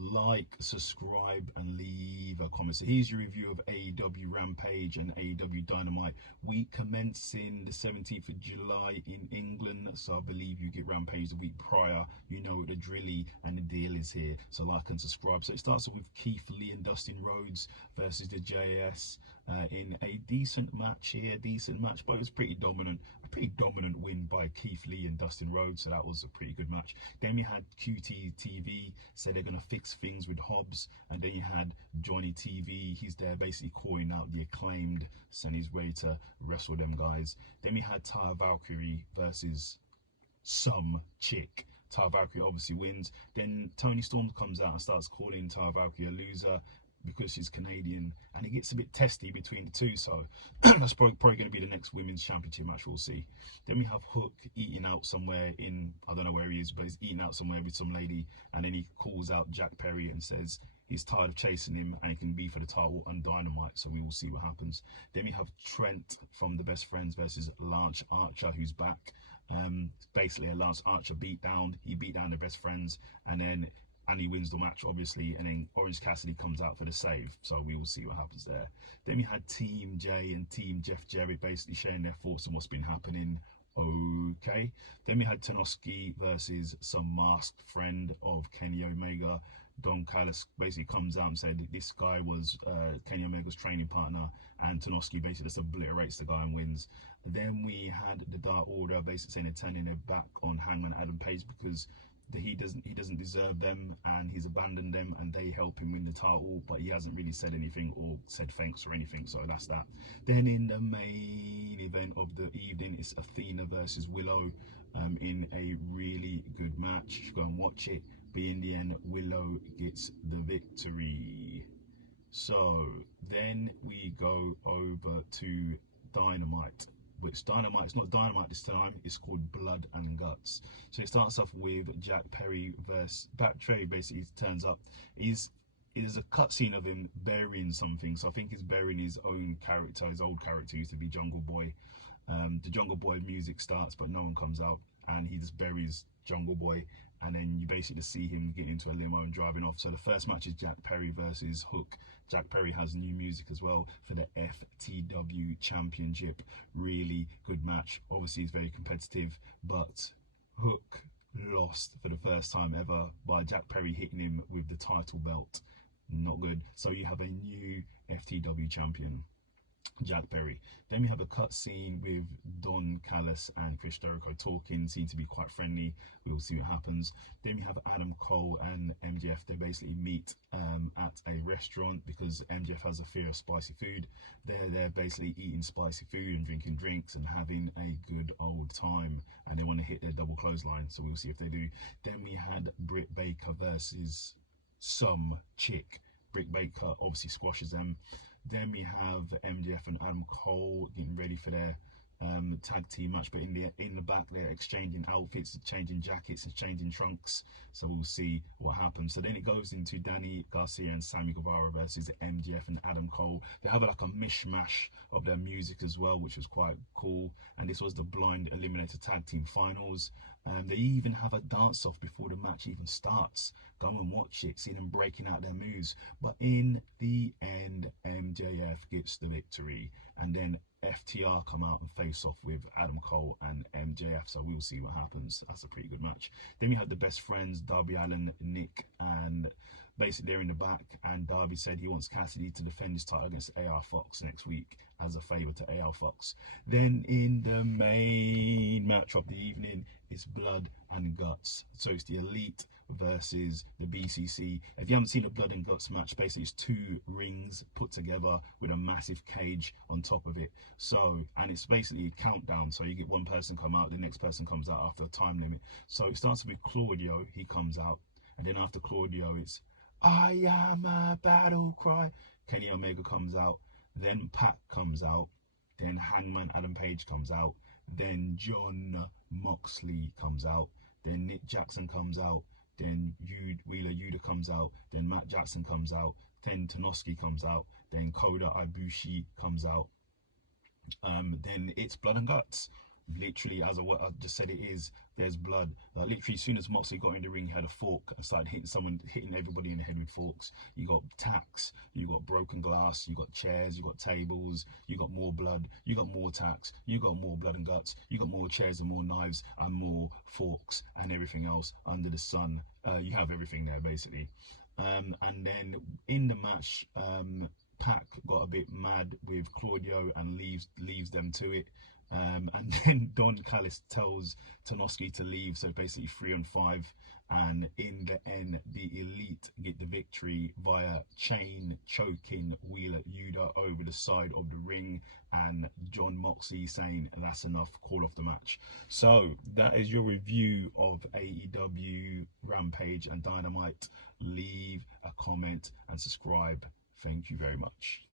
like, subscribe, and leave a comment. So here's your review of AEW Rampage and AEW Dynamite. Week commencing the 17th of July in England, so I believe you get Rampage the week prior. You know the drilly and the deal is here, so like and subscribe. So it starts off with Keith Lee and Dustin Rhodes versus the JS in a decent match here, but it was pretty dominant. A pretty dominant win by Keith Lee and Dustin Rhodes, so that was a pretty good match. Then we had QT TV said they're gonna fix things with Hobbs, and then you had Johnny TV. He's there basically calling out the Acclaimed, saying he's ready to wrestle them guys. Then we had Taya Valkyrie versus some chick. Taya Valkyrie obviously wins. Then Tony Storm comes out and starts calling Taya Valkyrie a loser because she's Canadian, and it gets a bit testy between the two, so that's probably going to be the next women's championship match, we'll see. Then we have Hook eating out somewhere in, I don't know where he is, but he's eating out somewhere with some lady, and then he calls out Jack Perry and says he's tired of chasing him and he can be for the title on Dynamite, so we will see what happens. Then we have Trent from the Best Friends versus Lance Archer, who's back. Basically a Lance Archer beatdown. He beat down the Best Friends, and he wins the match, obviously, and then Orange Cassidy comes out for the save, so we will see what happens there. Then we had Team J and Team Jeff Jarrett basically sharing their thoughts on what's been happening. Okay. Then we had Tanoski versus some masked friend of Kenny Omega. Don Callis basically comes out and said this guy was Kenny Omega's training partner, and Tanoski basically just obliterates the guy and wins. Then we had the Dark Order basically saying they're turning their back on Hangman Adam Page because he doesn't deserve them, and he's abandoned them, and they help him win the title, but he hasn't really said anything or said thanks or anything, so that's that. Then in the main event of the evening, it's Athena versus Willow in a really good match. You should go and watch it, but in the end Willow gets the victory. So then we go over to Dynamite, which Dynamite, it's not Dynamite this time, it's called Blood and Guts. So it starts off with Jack Perry versus Trey. Basically turns up, it is a cutscene of him burying something, so I think he's burying his own character. His old character used to be Jungle Boy. The Jungle Boy music starts, but no one comes out, and he just buries Jungle Boy, and then you basically just see him getting into a limo and driving off. So the first match is Jack Perry versus Hook. Jack Perry has new music as well for the FTW Championship. Really good match. Obviously it's very competitive, but Hook lost for the first time ever by Jack Perry hitting him with the title belt. Not good. So you have a new FTW champion, Jack Perry. Then we have a cut scene with Don Callis and Chris Jericho talking, seem to be quite friendly. We will see what happens. Then we have Adam Cole and MJF. They basically meet at a restaurant because MJF has a fear of spicy food. They're basically eating spicy food and drinking drinks and having a good old time, and they want to hit their double clothesline, so we'll see if they do. Then we had Britt Baker versus some chick. Britt Baker obviously squashes them. Then we have MJF and Adam Cole getting ready for their tag team match, but in the back they're exchanging outfits, changing jackets and changing trunks, so we'll see what happens. So then it goes into Danny Garcia and Sammy Guevara versus MJF and Adam Cole. They have like a mishmash of their music as well, which was quite cool, and this was the blind eliminator tag team finals. They even have a dance off before the match even starts. Go and watch it, see them breaking out their moves. But in the end, MJF gets the victory, and then FTR come out and face off with Adam Cole and MJF, so we'll see what happens. That's a pretty good match. Then we had the Best Friends, Darby Allin, Nick, and basically they're in the back, and Darby said he wants Cassidy to defend his title against AR Fox next week as a favour to AR Fox. Then in the main match of the evening, it's Blood and Guts. So it's the Elite versus the BCC. If you haven't seen a Blood and Guts match, basically it's two rings put together with a massive cage on top of it. So, and it's basically a countdown, so you get one person come out, the next person comes out after a time limit. So it starts with Claudio, he comes out, and then after Claudio it's I am a battle cry. Kenny Omega comes out, then Pat comes out, then Hangman Adam Page comes out, then John Moxley comes out, then Nick Jackson comes out, then Wheeler Yuta comes out, then Matt Jackson comes out, then Tanoski comes out, then Kota Ibushi comes out. Then it's Blood and Guts. literally, as I just said, there's blood. Literally, as soon as Moxley got in the ring, he had a fork and started hitting everybody in the head with forks. You got tacks, you got broken glass, you got chairs, you got tables, you got more blood, you got more tacks, you got more blood and guts, you got more chairs and more knives and more forks and everything else under the sun. You have everything there basically. And then in the match, Pac got a bit mad with Claudio and leaves them to it. And then Don Callis tells Tanoski to leave, so basically 3 on 5. And in the end, the Elite get the victory via chain choking Wheeler Yuta over the side of the ring, and John Moxley saying that's enough, call off the match. So that is your review of AEW Rampage and Dynamite. Leave a comment and subscribe. Thank you very much.